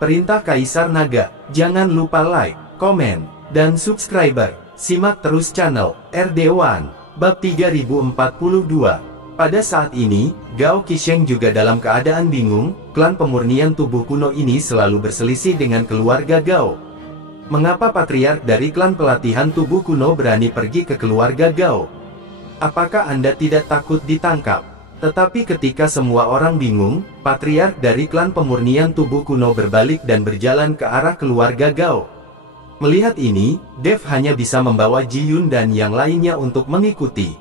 Perintah Kaisar Naga. Jangan lupa like, komen, dan subscriber. Simak terus channel RD1. Bab 3042. Pada saat ini, Gao Qisheng juga dalam keadaan bingung. Klan pemurnian tubuh kuno ini selalu berselisih dengan keluarga Gao. Mengapa patriark dari klan pelatihan tubuh kuno berani pergi ke keluarga Gao? Apakah Anda tidak takut ditangkap? Tetapi ketika semua orang bingung, patriark dari klan pemurnian tubuh kuno berbalik dan berjalan ke arah keluarga Gao. Melihat ini, Dev hanya bisa membawa Ji Yun dan yang lainnya untuk mengikuti.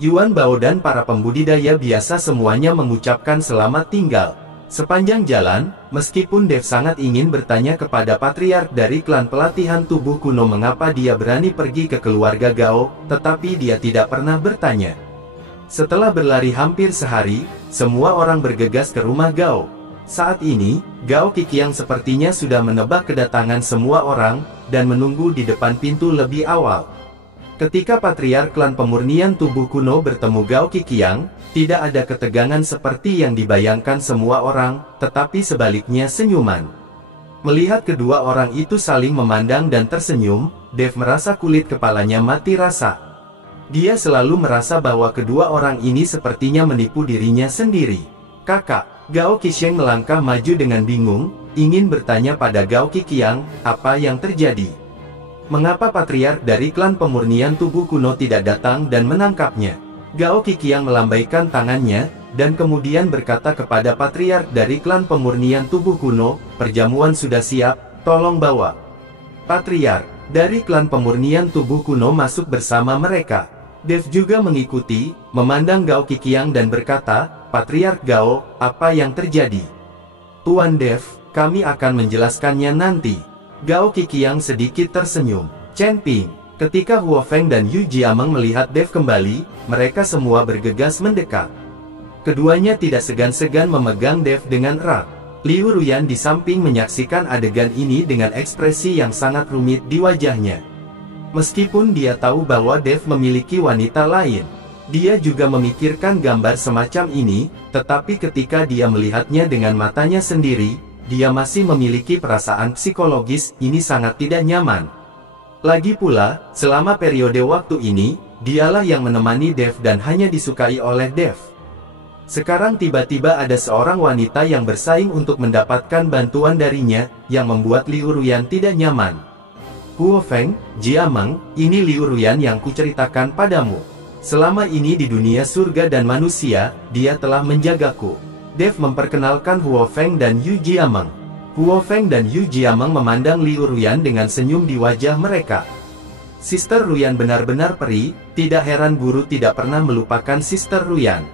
Yuan Bao dan para pembudidaya biasa semuanya mengucapkan selamat tinggal. Sepanjang jalan, meskipun Dev sangat ingin bertanya kepada patriark dari klan pelatihan tubuh kuno mengapa dia berani pergi ke keluarga Gao, tetapi dia tidak pernah bertanya. Setelah berlari hampir sehari, semua orang bergegas ke rumah Gao. Saat ini, Gao Qiqiang sepertinya sudah menebak kedatangan semua orang, dan menunggu di depan pintu lebih awal. Ketika patriark klan pemurnian tubuh kuno bertemu Gao Qiqiang, tidak ada ketegangan seperti yang dibayangkan semua orang, tetapi sebaliknya senyuman. Melihat kedua orang itu saling memandang dan tersenyum, Dev merasa kulit kepalanya mati rasa. Dia selalu merasa bahwa kedua orang ini sepertinya menipu dirinya sendiri. Kakak, Gao Qisheng melangkah maju dengan bingung, ingin bertanya pada Gao Qiqiang, apa yang terjadi? Mengapa patriark dari klan pemurnian tubuh kuno tidak datang dan menangkapnya? Gao Qiqiang melambaikan tangannya, dan kemudian berkata kepada patriark dari klan pemurnian tubuh kuno, perjamuan sudah siap, tolong bawa. Patriark dari klan pemurnian tubuh kuno masuk bersama mereka. Dev juga mengikuti, memandang Gao Qiqiang dan berkata, Patriark Gao, apa yang terjadi? Tuan Dev, kami akan menjelaskannya nanti. Gao Qiqiang sedikit tersenyum. Chen Ping, ketika Huo Feng dan Yu Jiameng melihat Dev kembali, mereka semua bergegas mendekat. Keduanya tidak segan-segan memegang Dev dengan erat. Liu Ruyan di samping menyaksikan adegan ini dengan ekspresi yang sangat rumit di wajahnya. Meskipun dia tahu bahwa Dev memiliki wanita lain, dia juga memikirkan gambar semacam ini, tetapi ketika dia melihatnya dengan matanya sendiri, dia masih memiliki perasaan psikologis, ini sangat tidak nyaman. Lagi pula, selama periode waktu ini, dialah yang menemani Dev dan hanya disukai oleh Dev. Sekarang tiba-tiba ada seorang wanita yang bersaing untuk mendapatkan bantuan darinya, yang membuat Liu Ruyan tidak nyaman. Huo Feng, Jiameng, ini Liu Ruyan yang kuceritakan padamu. Selama ini di dunia surga dan manusia, dia telah menjagaku. Dev memperkenalkan Huo Feng dan Yu Jiameng. Huo Feng dan Yu Jiameng memandang Liu Ruyan dengan senyum di wajah mereka. Sister Ruyan benar-benar peri, tidak heran guru tidak pernah melupakan Sister Ruyan.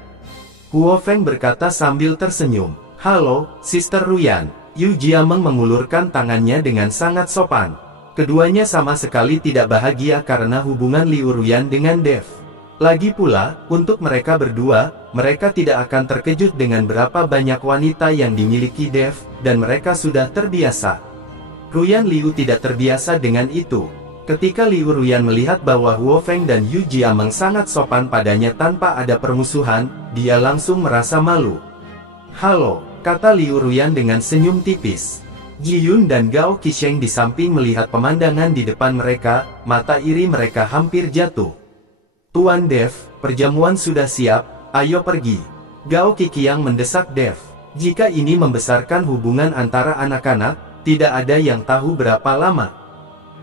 Huo Feng berkata sambil tersenyum. Halo, Sister Ruyan. Yu Jiameng mengulurkan tangannya dengan sangat sopan. Keduanya sama sekali tidak bahagia karena hubungan Liu Ruyan dengan Dev. Lagi pula, untuk mereka berdua, mereka tidak akan terkejut dengan berapa banyak wanita yang dimiliki Dev, dan mereka sudah terbiasa. Ruyan Liu tidak terbiasa dengan itu. Ketika Liu Ruyan melihat bahwa Huo Feng dan Yu Jiameng sangat sopan padanya tanpa ada permusuhan, dia langsung merasa malu. Halo, kata Liu Ruyan dengan senyum tipis. Ji Yun dan Gao Qisheng di samping melihat pemandangan di depan mereka, mata iri mereka hampir jatuh. Tuan Dev, perjamuan sudah siap, ayo pergi. Gao Qiqiang mendesak Dev. Jika ini membesarkan hubungan antara anak-anak, tidak ada yang tahu berapa lama.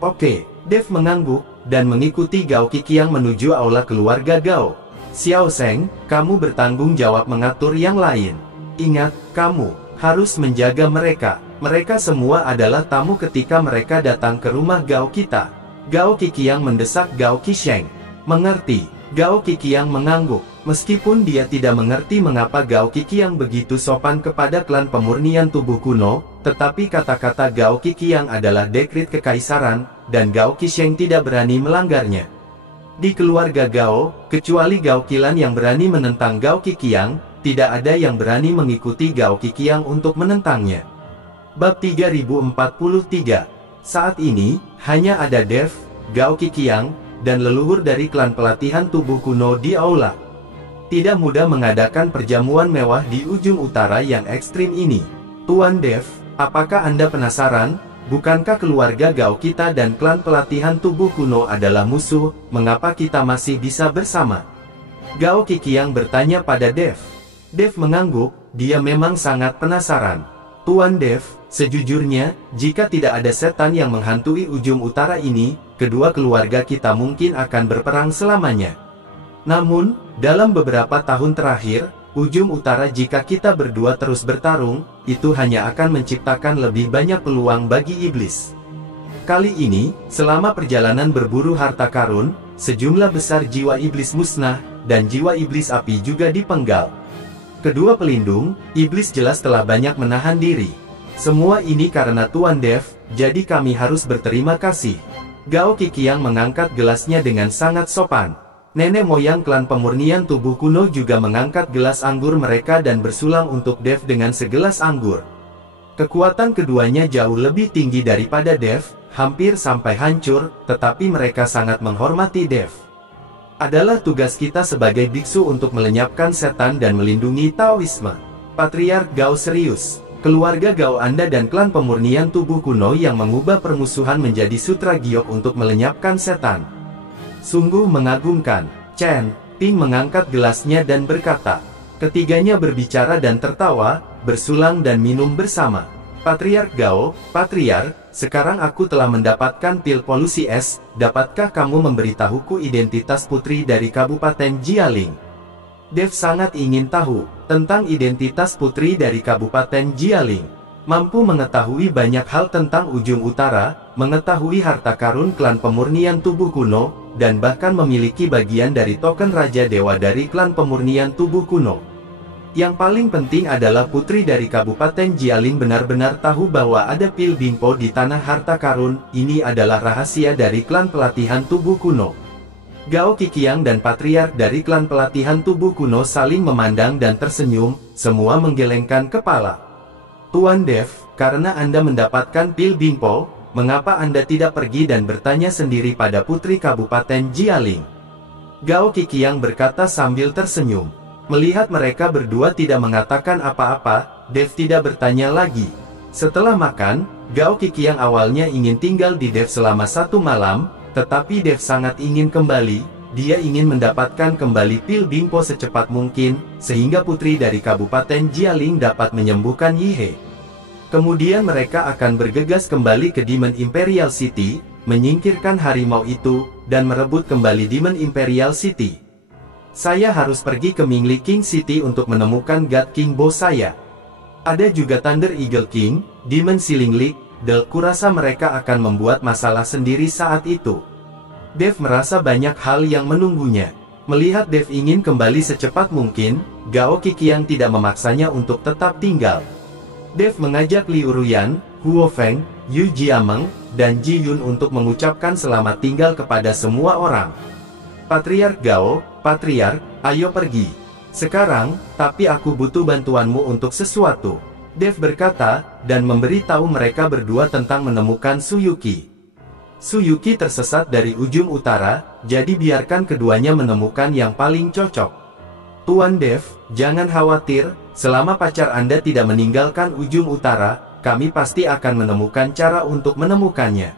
Oke, Dev mengangguk, dan mengikuti Gao Qiqiang menuju aula keluarga Gao. Xiao Sheng, kamu bertanggung jawab mengatur yang lain. Ingat, kamu harus menjaga mereka. Mereka semua adalah tamu ketika mereka datang ke rumah Gao kita. Gao Qiqiang mendesak Gao Qisheng. Mengerti. Gao Qiqiang mengangguk. Meskipun dia tidak mengerti mengapa Gao Qiqiang begitu sopan kepada klan pemurnian tubuh kuno, tetapi kata-kata Gao Qiqiang adalah dekret kekaisaran, dan Gao Qisheng tidak berani melanggarnya. Di keluarga Gao, kecuali Gao Qilan yang berani menentang Gao Qiqiang, tidak ada yang berani mengikuti Gao Qiqiang untuk menentangnya. Bab 3043. Saat ini, hanya ada Dev, Gao Qiqiang, dan leluhur dari klan pelatihan tubuh kuno di aula. Tidak mudah mengadakan perjamuan mewah di ujung utara yang ekstrim ini. Tuan Dev, Apakah Anda penasaran? Bukankah keluarga Gao kita dan klan pelatihan tubuh kuno adalah musuh? Mengapa kita masih bisa bersama? Gao Qiqiang bertanya pada Dev. Dev mengangguk, dia memang sangat penasaran. Tuan Dev, sejujurnya, jika tidak ada setan yang menghantui ujung utara ini, kedua keluarga kita mungkin akan berperang selamanya. Namun, dalam beberapa tahun terakhir, ujung utara jika kita berdua terus bertarung, itu hanya akan menciptakan lebih banyak peluang bagi iblis. Kali ini, selama perjalanan berburu harta karun, sejumlah besar jiwa iblis musnah, dan jiwa iblis api juga dipenggal. Kedua pelindung, iblis jelas telah banyak menahan diri. Semua ini karena Tuan Dev, jadi kami harus berterima kasih. Gao Qiqiang mengangkat gelasnya dengan sangat sopan. Nenek moyang klan pemurnian tubuh kuno juga mengangkat gelas anggur mereka dan bersulang untuk Dev dengan segelas anggur. Kekuatan keduanya jauh lebih tinggi daripada Dev, hampir sampai hancur, tetapi mereka sangat menghormati Dev. Adalah tugas kita sebagai biksu untuk melenyapkan setan dan melindungi Taoisme. Patriark Gao serius. Keluarga Gao Anda dan klan pemurnian tubuh kuno yang mengubah permusuhan menjadi sutra giok untuk melenyapkan setan. Sungguh mengagumkan. Chen Ping mengangkat gelasnya dan berkata. Ketiganya berbicara dan tertawa, bersulang dan minum bersama. Patriark Gao, Patriark, sekarang aku telah mendapatkan pil polusi es, dapatkah kamu memberitahuku identitas putri dari Kabupaten Jialing? Dev sangat ingin tahu tentang identitas putri dari Kabupaten Jialing. Mampu mengetahui banyak hal tentang ujung utara, mengetahui harta karun klan pemurnian tubuh kuno, dan bahkan memiliki bagian dari token Raja Dewa dari klan pemurnian tubuh kuno. Yang paling penting adalah putri dari Kabupaten Jialing benar-benar tahu bahwa ada pil bingpo di tanah harta karun. Ini adalah rahasia dari klan pelatihan tubuh kuno. Gao Qiqiang dan Patriark dari klan pelatihan tubuh kuno saling memandang dan tersenyum, semua menggelengkan kepala. Tuan Dev, karena Anda mendapatkan pil bingpo, mengapa Anda tidak pergi dan bertanya sendiri pada putri Kabupaten Jialing? Gao Qiqiang berkata sambil tersenyum. Melihat mereka berdua tidak mengatakan apa-apa, Dev tidak bertanya lagi. Setelah makan, Gao Qiqiang awalnya ingin tinggal di Dev selama 1 malam, tetapi Dev sangat ingin kembali. Dia ingin mendapatkan kembali pil bingpo secepat mungkin, sehingga putri dari Kabupaten Jialing dapat menyembuhkan Yihe. Kemudian mereka akan bergegas kembali ke Demon Imperial City, menyingkirkan harimau itu, dan merebut kembali Demon Imperial City. Saya harus pergi ke Mingli King City untuk menemukan God King Bo saya. Ada juga Thunder Eagle King, Demon Ceiling League, kurasa mereka akan membuat masalah sendiri saat itu. Dev merasa banyak hal yang menunggunya. Melihat Dev ingin kembali secepat mungkin, Gao Qiqiang tidak memaksanya untuk tetap tinggal. Dev mengajak Liu Ruyan, Huo Feng, Yu Jiameng, dan Ji Yun untuk mengucapkan selamat tinggal kepada semua orang. Patriark Gao, Patriark, ayo pergi. Sekarang, tapi aku butuh bantuanmu untuk sesuatu. Dev berkata, dan memberitahu mereka berdua tentang menemukan Suyuki. Suyuki tersesat dari ujung utara, jadi biarkan keduanya menemukan yang paling cocok. Tuan Dev, jangan khawatir, selama pacar Anda tidak meninggalkan ujung utara, kami pasti akan menemukan cara untuk menemukannya.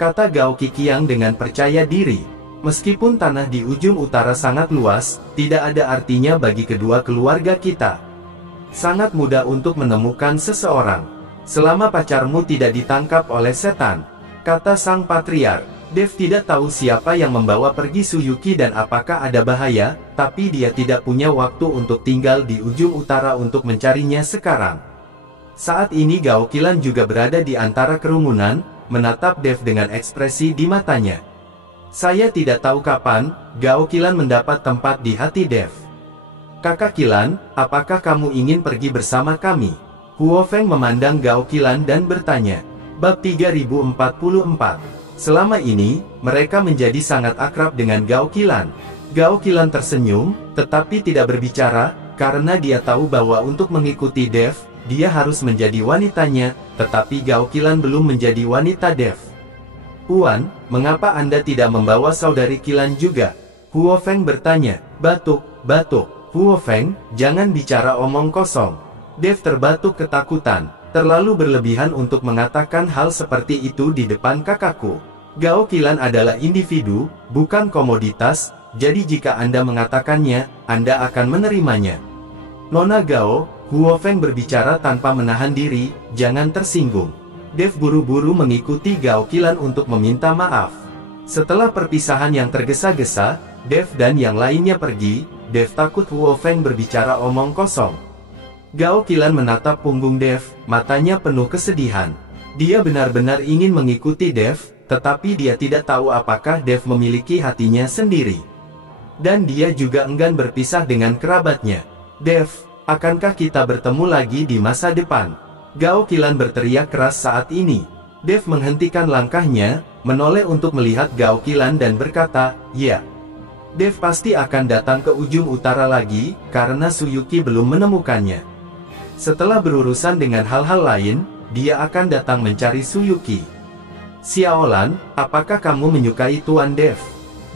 Kata Gao Qiqiang dengan percaya diri. Meskipun tanah di ujung utara sangat luas, tidak ada artinya bagi kedua keluarga kita. Sangat mudah untuk menemukan seseorang. Selama pacarmu tidak ditangkap oleh setan, kata sang patriark. Dev tidak tahu siapa yang membawa pergi Suyuki dan apakah ada bahaya, tapi dia tidak punya waktu untuk tinggal di ujung utara untuk mencarinya sekarang. Saat ini Gao Qilan juga berada di antara kerumunan, menatap Dev dengan ekspresi di matanya. Saya tidak tahu kapan, Gao Qilan mendapat tempat di hati Dev. Kakak Qilan, apakah kamu ingin pergi bersama kami? Huo Feng memandang Gao Qilan dan bertanya. Bab 3044. Selama ini, mereka menjadi sangat akrab dengan Gao Qilan. Gao Qilan tersenyum, tetapi tidak berbicara, karena dia tahu bahwa untuk mengikuti Dev, dia harus menjadi wanitanya, tetapi Gao Qilan belum menjadi wanita Dev. Puan, mengapa Anda tidak membawa saudari Qilan juga? Huo Feng bertanya. Batuk. Huo Feng, jangan bicara omong kosong. Dev terbatuk ketakutan. Terlalu berlebihan untuk mengatakan hal seperti itu di depan kakakku. Gao Qilan adalah individu, bukan komoditas, jadi jika Anda mengatakannya, Anda akan menerimanya. Nona Gao, Huo Feng berbicara tanpa menahan diri, jangan tersinggung. Dev buru-buru mengikuti Gao Qilan untuk meminta maaf. Setelah perpisahan yang tergesa-gesa, Dev dan yang lainnya pergi. Dev takut Huo Feng berbicara omong kosong. Gao Qilan menatap punggung Dev, matanya penuh kesedihan. Dia benar-benar ingin mengikuti Dev, tetapi dia tidak tahu apakah Dev memiliki hatinya sendiri. Dan dia juga enggan berpisah dengan kerabatnya. Dev, akankah kita bertemu lagi di masa depan? Gao Qilan berteriak keras saat ini. Dev menghentikan langkahnya, menoleh untuk melihat Gao Qilan dan berkata, ya. Dev pasti akan datang ke ujung utara lagi, karena Suyuki belum menemukannya. Setelah berurusan dengan hal-hal lain, dia akan datang mencari Suyuki. Xiaolan, apakah kamu menyukai Tuan Dev?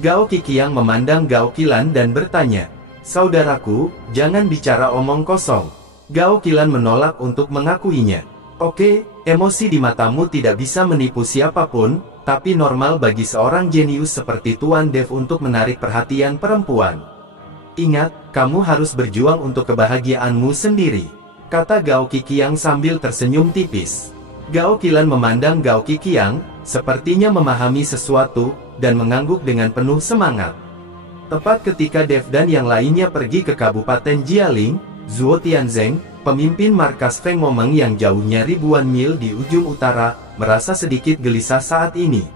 Gao Qiqiang memandang Gao Qilan dan bertanya, saudaraku, jangan bicara omong kosong. Gao Qilan menolak untuk mengakuinya. Oke, emosi di matamu tidak bisa menipu siapapun, tapi normal bagi seorang jenius seperti Tuan Dev untuk menarik perhatian perempuan. Ingat, kamu harus berjuang untuk kebahagiaanmu sendiri, kata Gao Qiqiang sambil tersenyum tipis. Gao Qilan memandang Gao Qiqiang, sepertinya memahami sesuatu, dan mengangguk dengan penuh semangat. Tepat ketika Dev dan yang lainnya pergi ke Kabupaten Jialing, Zuo Tianzeng, pemimpin markas Feng Momeng yang jauhnya ribuan mil di ujung utara, merasa sedikit gelisah saat ini.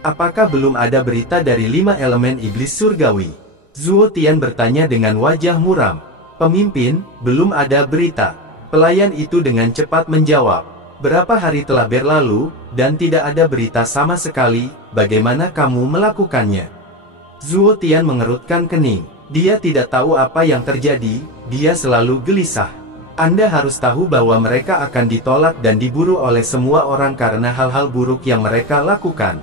Apakah belum ada berita dari 5 elemen iblis surgawi? Zuo Tian bertanya dengan wajah muram. Pemimpin, belum ada berita. Pelayan itu dengan cepat menjawab. Berapa hari telah berlalu, dan tidak ada berita sama sekali, bagaimana kamu melakukannya? Zuo Tian mengerutkan kening. Dia tidak tahu apa yang terjadi, dia selalu gelisah. Anda harus tahu bahwa mereka akan ditolak dan diburu oleh semua orang karena hal-hal buruk yang mereka lakukan.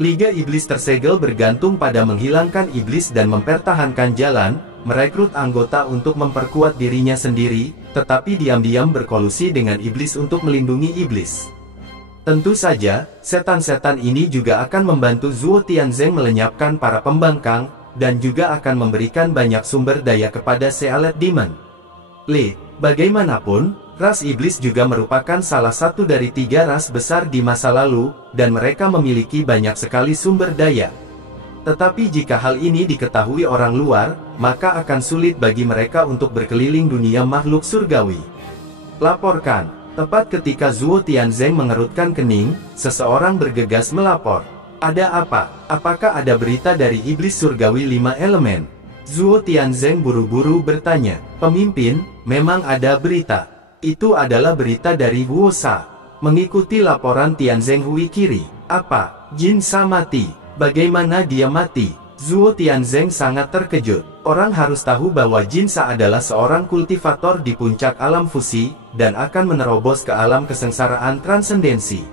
Liga Iblis tersegel bergantung pada menghilangkan iblis dan mempertahankan jalan, merekrut anggota untuk memperkuat dirinya sendiri, tetapi diam-diam berkolusi dengan iblis untuk melindungi iblis. Tentu saja, setan-setan ini juga akan membantu Zuo Tianzeng melenyapkan para pembangkang, dan juga akan memberikan banyak sumber daya kepada Sealet Demon. Bagaimanapun, ras iblis juga merupakan salah satu dari 3 ras besar di masa lalu, dan mereka memiliki banyak sekali sumber daya. Tetapi jika hal ini diketahui orang luar, maka akan sulit bagi mereka untuk berkeliling dunia makhluk surgawi. Laporkan. Tepat ketika Zuo Tianzeng mengerutkan kening, seseorang bergegas melapor. Ada apa? Apakah ada berita dari iblis surgawi 5 elemen? Zuo Tianzeng buru-buru bertanya. Pemimpin, memang ada berita. Itu adalah berita dari Huo Sa. Mengikuti laporan Tianzeng Hui Kiri. Apa? Jin Sa mati. Bagaimana dia mati? Zuo Tianzeng sangat terkejut. Orang harus tahu bahwa Jin Sa adalah seorang kultivator di puncak alam fusi, dan akan menerobos ke alam kesengsaraan transendensi.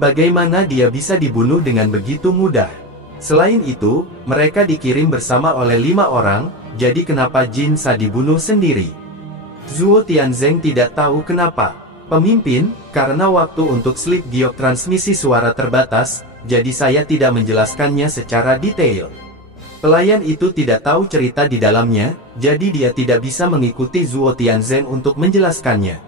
Bagaimana dia bisa dibunuh dengan begitu mudah? Selain itu, mereka dikirim bersama oleh 5 orang, jadi kenapa Jin Sa dibunuh sendiri? Zuo Tianzeng tidak tahu kenapa. Pemimpin, karena waktu untuk slip giok transmisi suara terbatas, jadi saya tidak menjelaskannya secara detail. Pelayan itu tidak tahu cerita di dalamnya, jadi dia tidak bisa mengikuti Zuo Tianzeng untuk menjelaskannya.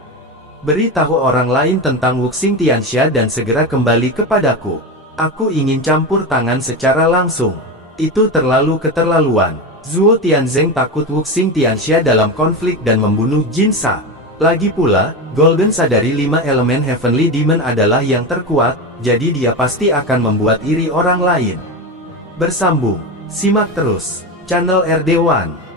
Beritahu orang lain tentang Wuxing Tianxia dan segera kembali kepadaku. Aku ingin campur tangan secara langsung. Itu terlalu keterlaluan. Zuo Tianzeng takut Wuxing Tianxia dalam konflik dan membunuh Jin Sa. Lagi pula, Golden sadari 5 elemen Heavenly Demon adalah yang terkuat, jadi dia pasti akan membuat iri orang lain. Bersambung. Simak terus channel RD1.